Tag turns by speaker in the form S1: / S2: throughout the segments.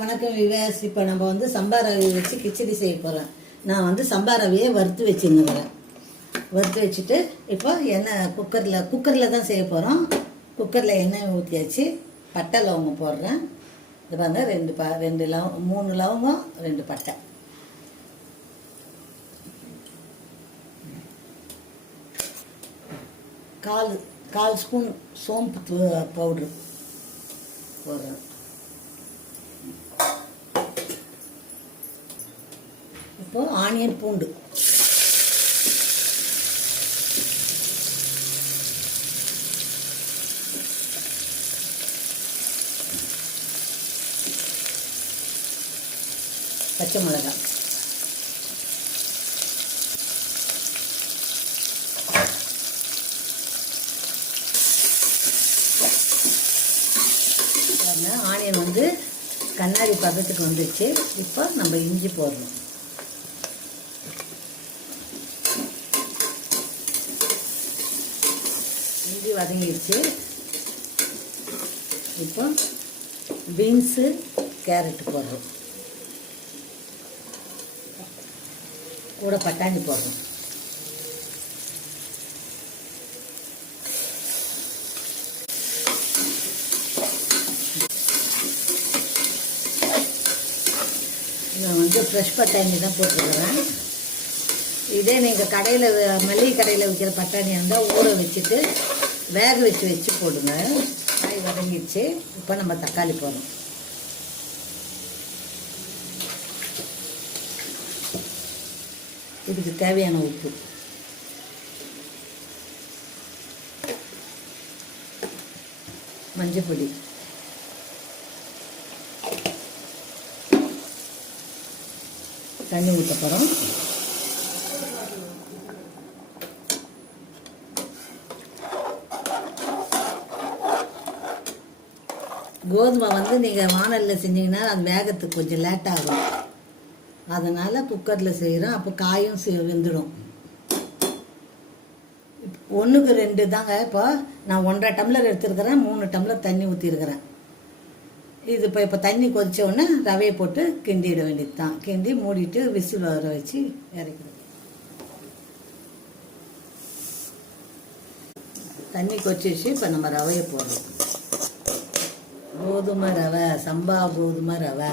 S1: வணக்கம் விவேஸ் இப்போ நம்ம வந்து சம்பா ரவை வச்சு கிச்சடி செய்ய போகிறோம் நான் வந்து சம்பா ரவியை வறுத்து வச்சுருந்துக்கிறேன் வறுத்து வச்சுட்டு இப்போ எண்ணெய் குக்கரில் குக்கரில் தான் செய்ய போகிறோம் குக்கரில் எண்ணெய் ஊற்றியாச்சு பட்டை லவங்கம் போடுறேன். இது பாருங்க ரெண்டு ப ரெண்டு லவ மூணு லவங்கம் ரெண்டு பட்டை. கால் கால் ஸ்பூன் சோம்பு பவுட்ரு போடுறேன். இப்போ ஆனியன் பூண்டு. பச்சை மிளகாய் ஆனியன் வந்து கண்ணாடி பதத்துக்கு வந்துச்சு இப்போ நம்ம இஞ்சி போடணும் இஞ்சி வதங்கிடுச்சு. இப்போ பீன்ஸு கேரட் போடுறோம். கூட பட்டாணி போடுறோம். நான் வந்து ஃப்ரெஷ் பட்டாணி தான் போட்டுருக்கிறேன் இதே நீங்கள் கடையில் மளிகை கடையில் விற்கிற பட்டாணியாக இருந்தால் ஊற வச்சுட்டு வேக வச்சு வச்சு போடுங்க. காய் வதங்கிடுச்சு இப்போ நம்ம தக்காளி போடுறோம் இதுக்கு தேவையான உப்பு. மஞ்சள் பொடி. தண்ணி ஊற்ற போகிறோம் கோதுமை வந்து நீங்கள் வானலில் செஞ்சீங்கன்னா அது வேகத்துக்கு கொஞ்சம் லேட் ஆகும். அதனால் குக்கரில் செய்கிறோம் அப்போ காயும் வெந்துடும். ஒன்றுக்கு ரெண்டு தாங்க. இப்போ நான் ஒன்றரை டம்ளர் எடுத்துருக்கிறேன். மூணு டம்ளர் தண்ணி ஊற்றிருக்கிறேன் இது இப்போ இப்போ தண்ணி கொதித்த உடனே ரவையை போட்டு கிண்டிட வேண்டியது தான் கிண்டி மூடிட்டு விசில் வர வச்சு இறக்கிடுவோம். தண்ணி கொச்சிச்சு இப்போ நம்ம ரவையை போடுறோம். கோதுமை ரவை சம்பா கோதுமை ரவை.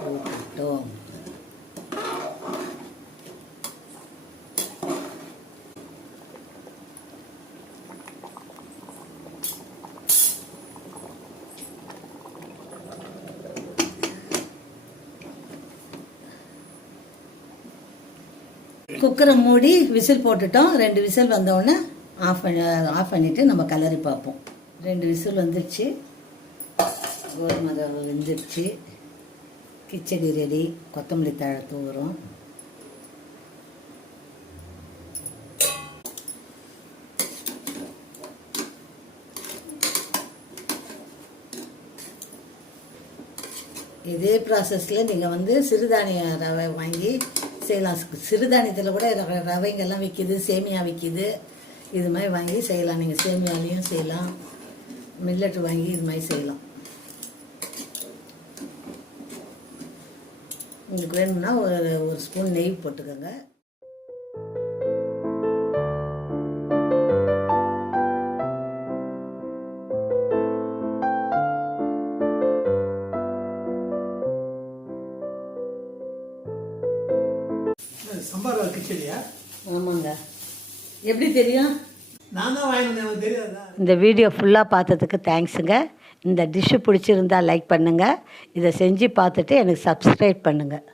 S1: போட்டுட்டோம். குக்கரை மூடி விசில் போட்டுட்டோம். ரெண்டு விசில் வந்த உடனே ஆஃப் பண்ணி ஆஃப் பண்ணிவிட்டு நம்ம கலரி பார்ப்போம். ரெண்டு விசில் வந்துடுச்சு கோதுமை ரவை வெந்துடுச்சு கிச்சடி ரெடி. கொத்தமல்லி தழை தூவுறோம். இதே ப்ராசஸில் நீங்கள் வந்து சிறுதானிய ரவை வாங்கி செய்யலாம். சிறுதானியத்தில் கூட ரவைங்கெல்லாம் விற்கிது சேமியா விற்கிது இது மாதிரி வாங்கி செய்யலாம். நீங்கள் சேமியாலையும் செய்யலாம். மில்லட் வாங்கி இது மாதிரி செய்யலாம். உங்களுக்கு வேணும்னா ஒரு ஒரு ஸ்பூன் நெய் போட்டுக்கோங்க.
S2: சம்பார் கிச்சடியா
S1: ஆமாங்க. எப்படி தெரியும்? இந்த வீடியோ ஃபுல்லாக பார்த்ததுக்கு தேங்க்ஸுங்க இந்த டிஷ்ஷு பிடிச்சிருந்தா லைக் பண்ணுங்கள் இதை செஞ்சு பார்த்துட்டு எனக்கு சப்ஸ்கிரைப் பண்ணுங்கள்